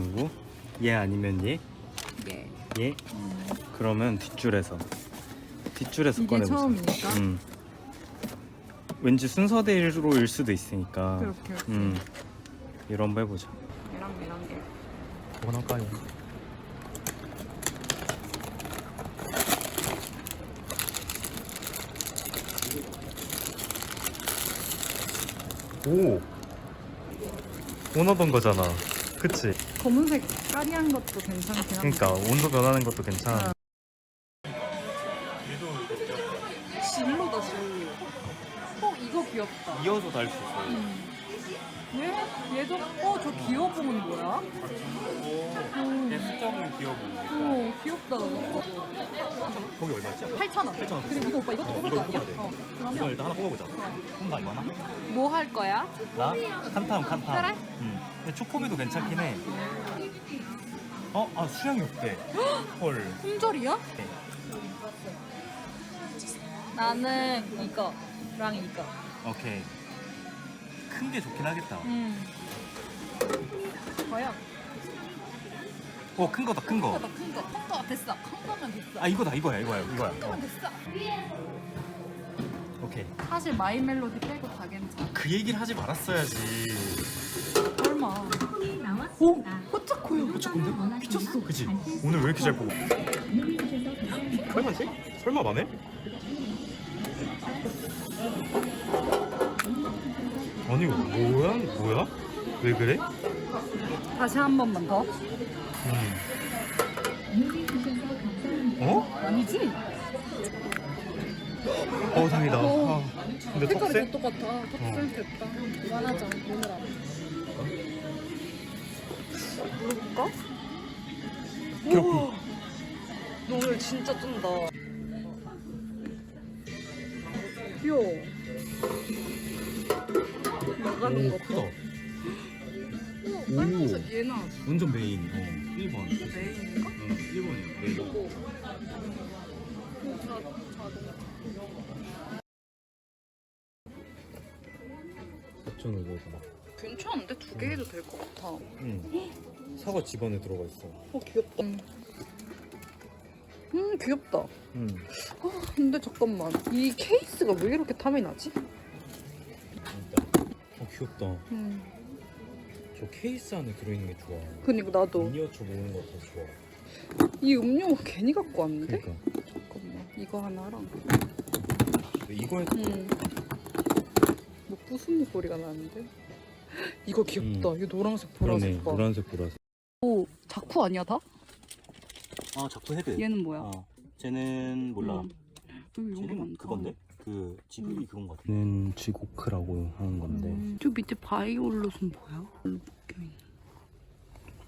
누구? 얘 아니면 얘? 예. 얘? 그러면 뒷줄에서 뒷줄에서 이게 꺼내보자 처음이니까? 음. 왠지 순서대로일 수도 있으니까 그렇게 이렇게. 음. 이런 한번 해보자 얘랑 얘랑 게. 뭐할까요 오 원하던 거잖아 그치? 검은색 까리한 것도 괜찮긴 한데. 그러니까 온도 변하는 것도 괜찮아 진로다 진로. 어 이거 귀엽다. 이어서 달 수 있어 음. 얘 얘도 어저 귀여움은 뭐야? 얘 숫자는 귀여워 오 귀엽다. 거기 얼마였지? 8천 원. 8,000원. 그리고 이거 오빠 이것도 어, 뽑을 거 아니야? 뽑아야 돼. 어. 이거 그러면 일단 하나 뽑아보자 혼나 이거 하나? 뭐 할 거야? 나? 칸타운 칸타운 그래? 응. 근데 초코비도 괜찮긴 해 어? 아 수량이 없대 헐 품절이야? 네. 나는 이거랑 이거. 오케이 큰 게 좋긴 하겠다 음. 과연 어큰 거다 큰거 큰거다 큰 거. 큰 거 됐어. 큰 거면 됐어. 아 이거다 이거야 이거야 이거야 큰 거면 어. 됐어. 오케이 사실 마이 멜로디 빼고 다 괜찮아. 그 얘기를 하지 말았어야지. 오! 호차코요. 미쳤건데? 미쳤어 그지? 오늘 왜 이렇게 잘 뽑아? 빨간색? 설마 마네? 아니 뭐야? 뭐야? 왜 그래? 다시 한 번만 더. 음. 어? 아니지? 어 다행이다 어. 아, 근데 색깔이 턱색? 다 똑같아. 턱색 됐다. 무난하자. 오늘 안. 물어볼까? 우와. 너 오늘 진짜 쩐다. 귀여워. 나가는 거 봐. 크다 어, 빨간색 얘나 완전 메인 어 1번 메인인가? 어 1번이야 메인 이거. 이거 자, 자동. 4,500원 괜찮은데 두 개 해도 될 것 같아. 응 사과 집안에 들어가 있어 어 귀엽다. 음 귀엽다. 응 근데 잠깐만 이 케이스가 왜 이렇게 탐이 나지? 어 귀엽다 음. 저 케이스 안에 들어있는 게 좋아 그니까 나도 미니어처 모으는 거더 좋아 이 음료 괜히 갖고 왔는데? 그러니까 잠깐만 이거 하나랑 근데 이거에 음. 뭐 부수는 소리가 나는데? 이거 귀엽다. 이거 노란색 보라색 봐. 노란색 보라색 오 자쿠 아니야 다? 아 작품 헤드 얘는 뭐야? 어 쟤는 몰라 음. 여기 이런 거 쟤는 많다. 그건데 그 지블리 음. 그건 거 같아 는 지고크라고 하는 건데 음. 저 밑에 바이올롯은 뭐야?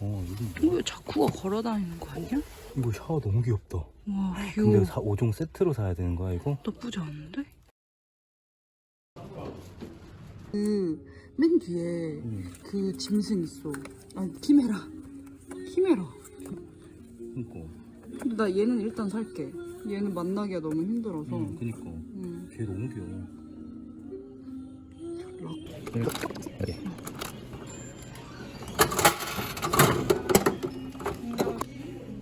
어 이거 이거 자쿠가 걸어다니는 거 아니야? 이거 샤워 너무 귀엽다 와 귀여워. 근데 사, 5종 세트로 사야 되는 거야 이거? 나쁘지 않은데? 그 맨 뒤에 응그 짐승 있어. 아니 키메라. 키메라. 그니까 근데 나 얘는 일단 살게. 얘는 만나기가 너무 힘들어서. 응 그니까 음. 걔 너무 귀여워 이렇게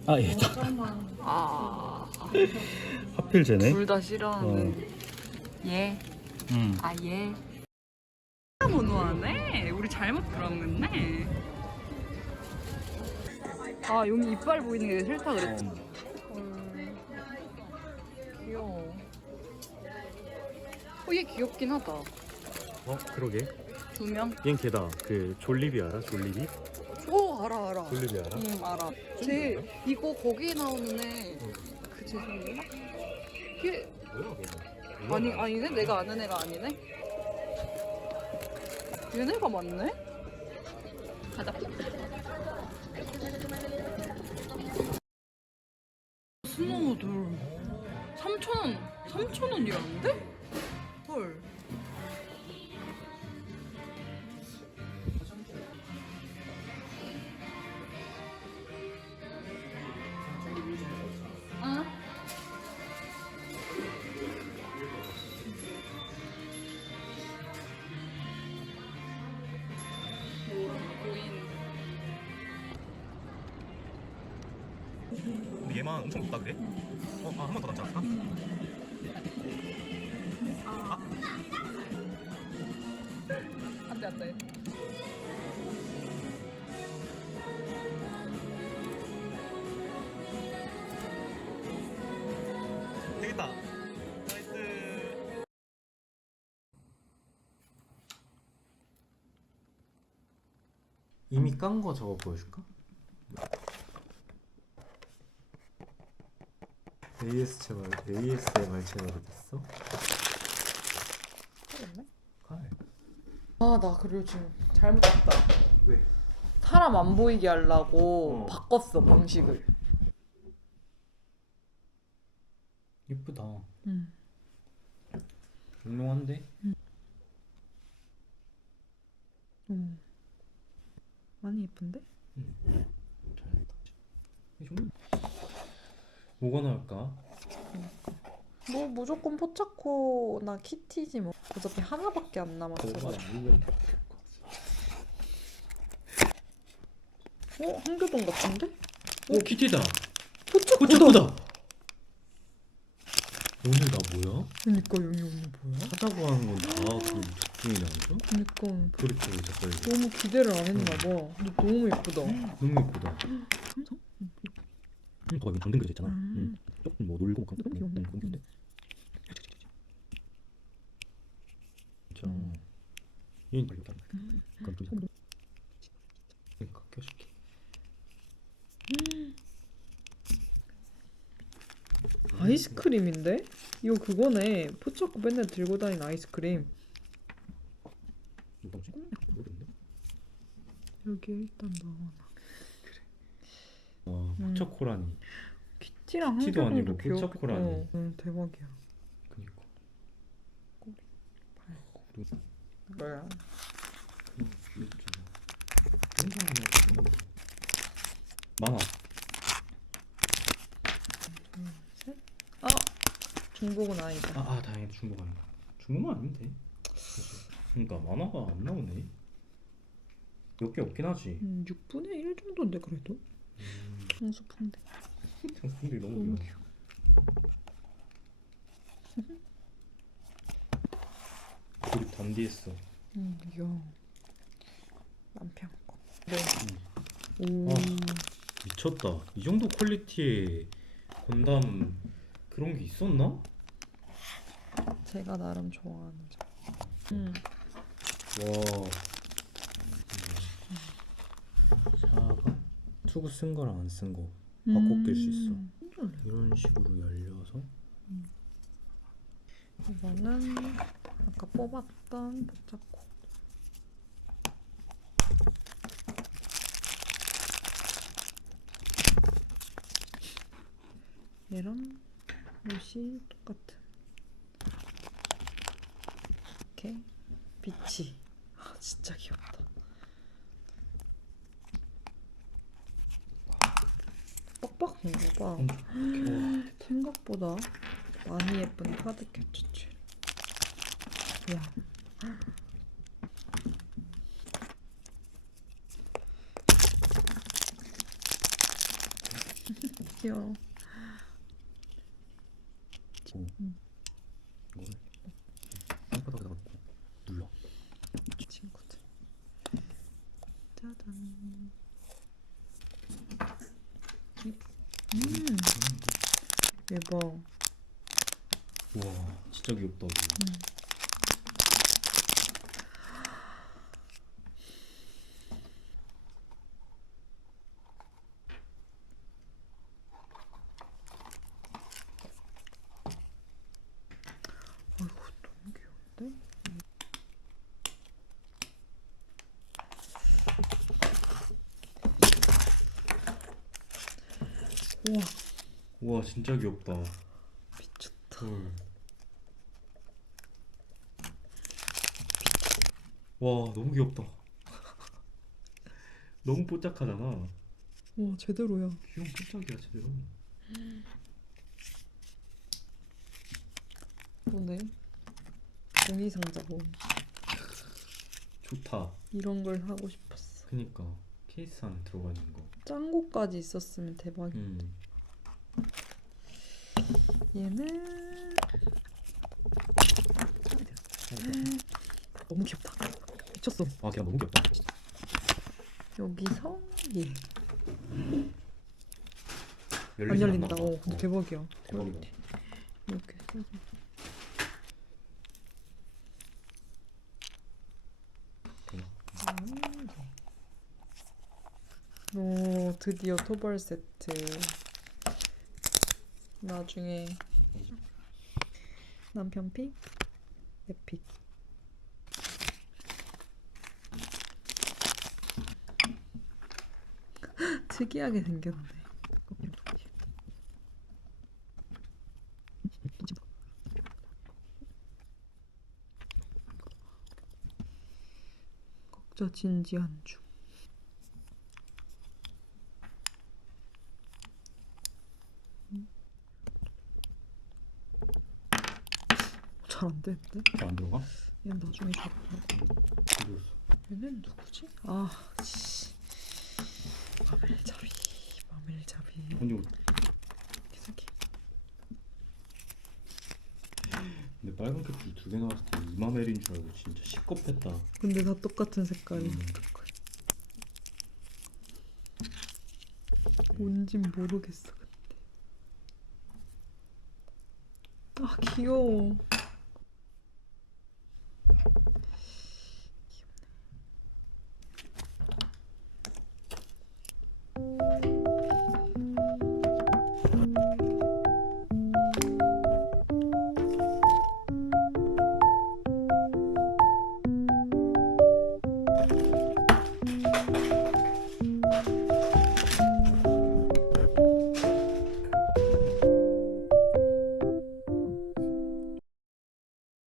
아 얘다 아. 하필 쟤네 둘 다 싫어하는. 어. 얘. 응아 얘. 모노하네. 우리 잘못 들었네. 아 여기 이빨 보이는 게 싫다 그랬지. 음. 귀여워. 어, 얘 귀엽긴 하다. 어 그러게 두 명? 얜 걔다 그 졸리비 알아 졸리비? 오 알아 알아. 졸리비 알아? 응 알아. 제 이거 거기에 나오는 애. 그 제목이나? 걔 뭐야 걔는 아니 아니네 내가 아는 애가 아니네. 얘네가 맞네? 가자. 스노우돌 3,000원 3,000원이라는데? 헐. 근데 얘만 엄청 높다 그래? 어, 아, 한 번더 낫지 않을까? 안돼 안돼. 되겠다. 나이스. 이미 깐 거 저거 보여줄까? AS 채널 ASMR 채널이 됐어? 칼. 아나 그리고 지금 잘못했다. 왜? 사람 안 보이게 하려고 어. 바꿨어 방식을. 예쁘다. 음. 몽롱한데? 음. 많이 예쁜데? 잘했다. 이 정도? 뭐가 나올까? 뭐 무조건 포차코나 키티지 뭐. 어차피 하나밖에 안 남았어. 뭐가 어? 한교동 같은데? 오 키티다. 포차코다. 포차코다. 오늘 나 뭐야? 그니까 여기 오늘 뭐야? 하자고 하는 건다그 작중이라면서? 그니까 그렇게 작가야 너무 기대를 안 했나 봐. 근데 너무 예쁘다. 너무 예쁘다. 응, 봐봐 이거 당근 그려져 있잖아. 음. 응. 조금 뭐 놀고 너무 귀엽네. 진짜. 음. 얘는 빨리 안 돼. 그럼 좀 그러니까 껴줄게. 아이스크림인데? 이거 그거네. 포차코 맨날 들고 다니는 아이스크림. 뭐지? 모르겠네. 여기 일단 넣어놔. 아, 음. 포차코라니. 키티랑 키티도 아니고 귀엽겠다. 포차코라니. 어, 응, 대박이야. 그니까. 발. 그리고 뭐야? 만화. 아! 중복은 아니다. 아, 아 다행이다 중국 아니다. 중국만 아니면 돼. 그러니까 만화가 안 나오네. 몇 개 없긴 하지. 음, 6분의 1 정도인데 그래도? 음, 청수풍대. 장수들이 너무 너무 귀여워. 우리 단디했어. 음, 이거 남편 거. 네. 음. 오. 아. 미쳤다. 이 정도 퀄리티의 건담 그런 게 있었나? 제가 나름 좋아하는 점. 음. 와. 사과? 투구 쓴 거랑 안 쓴 거 바꿔 낄 수 있어. 음. 이런 식으로 열려서 이거는 아까 뽑았던 포차코. 얘랑 옷이 똑같은. 이렇게 빛이. 아, 진짜 귀엽다. 빡빡한 거 봐. 엄청 생각보다 많이 예쁜 카드. 와. 귀여워. 귀여워. 음. 이거를 손바닥에다 갖고 눌러. 친구들. 짜잔. 음. 대박. 와 진짜 귀엽다. 음. 아이고 너무 귀여운데? 우와 와 진짜 귀엽다. 미쳤다. 헐. 와 너무 귀엽다. 너무 뽀짝하잖아. 와 제대로야. 귀여운 뽀짝이야 제대로. 오늘 공이 상자고 좋다. 이런 걸 하고 싶었어. 그니까 케이스 안에 들어가 있는 거. 짱구까지 있었으면 대박이야. 음. 얘는 너무 귀엽다. 미쳤어. 아 걔가 너무 귀엽다 여기서 얘. 안 열리진 열린다. 어, 근데 대박이야. 대박이다 이렇게 써서. 오, 드디어 토벌 세트. 나중에 남편 픽, 내 픽. 특이하게 생겼네. 각자 진지한 중. 잘안 되는데? 안 들어가? 얘는 나중에 잡고. 얘는 누구지? 아, 씨. 마멜잡이, 마멜잡이. 아니 계속해. 근데 빨간 캡슐 두개 나왔을 때 이마멜인 줄 알고 진짜 시겁했다 근데 다 똑같은 색깔이. 음. 뭔진 모르겠어 근데. 아 귀여워.